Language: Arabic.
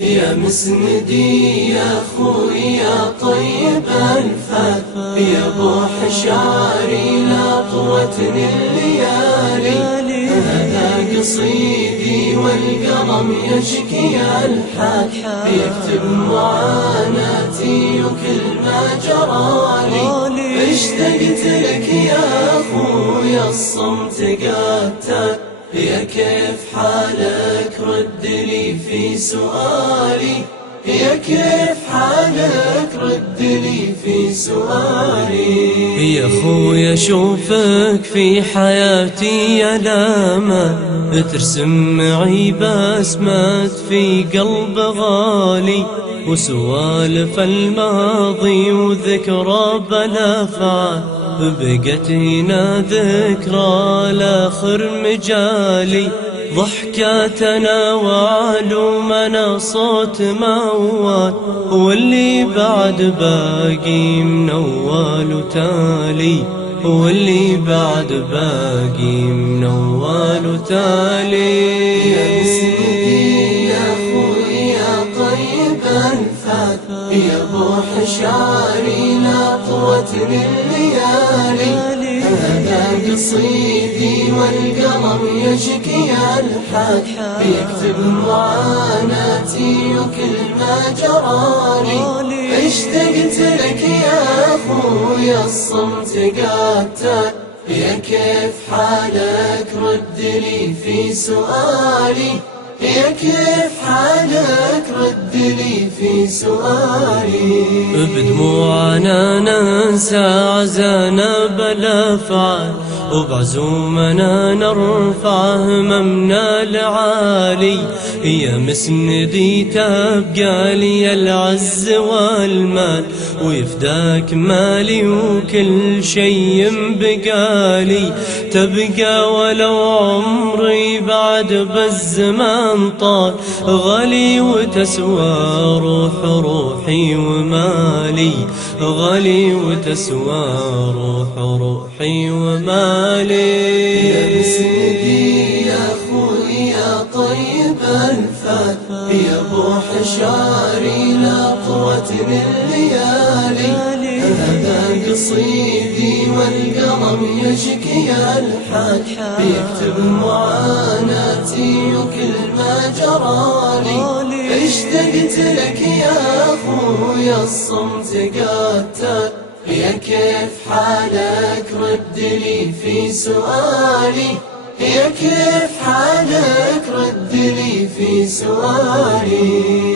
يا مسندي يا خوي يا طيب الفات، يا ابو حشاري لا طوتني الليالي. هذا قصيدي والقلم يشكي الحال، يكتب معاناتي وكل ما جرالي. اشتقت لك يا خوي الصمت قتال، يا كيف حالك رد لي في سؤالي. يا كيف حالك رد لي في سؤالي. يا خويا اشوفك في حياتي يا لاما، ترسم معي بسمات في قلب غالي، وسوالف الماضي وذكرى بالافعال بقت هنا ذكرى لاخر مجالي. ضحكاتنا وعلومنا صوت موال، واللي بعد باقي منوال وتالي، واللي بعد باقي منوال وتالي. يا مسندي يا خوي يا طيب الفات، يا ابو حشاري لا طوتني الليالي. هذا قصيدي والقلم يشكي الحال، يكتب معاناتي وكل ما جرالي. اشتقت لك يا خويا الصمت قتال، يا كيف حالك رد لي في سؤالي. يا كيف حالك رد لي في سؤالي. بدموعنا ننسى عزانا بالافعال، وبعزومنا نرفع هممنا العالي. يا مسندي تبقى لي العز والمال، ويفداك مالي وكل شي بقالي. تبقى ولو عمري بعد بالزمان طال، غالي وتسوى روحي ومالي، غالي وتسوى روحي ومالي. يا مسندي يا خوي يا طيب الفات، يا ابو حشاري لا طوتني الليالي. هذا قصيدي والقلم يشكي الحال، يكتب معاناتي وكل ما جرالي. اشتقت لك يا خويا الصمت قتال، يا كيف حالك رد لي في سؤالي. يا كيف حالك رد لي في سؤالي.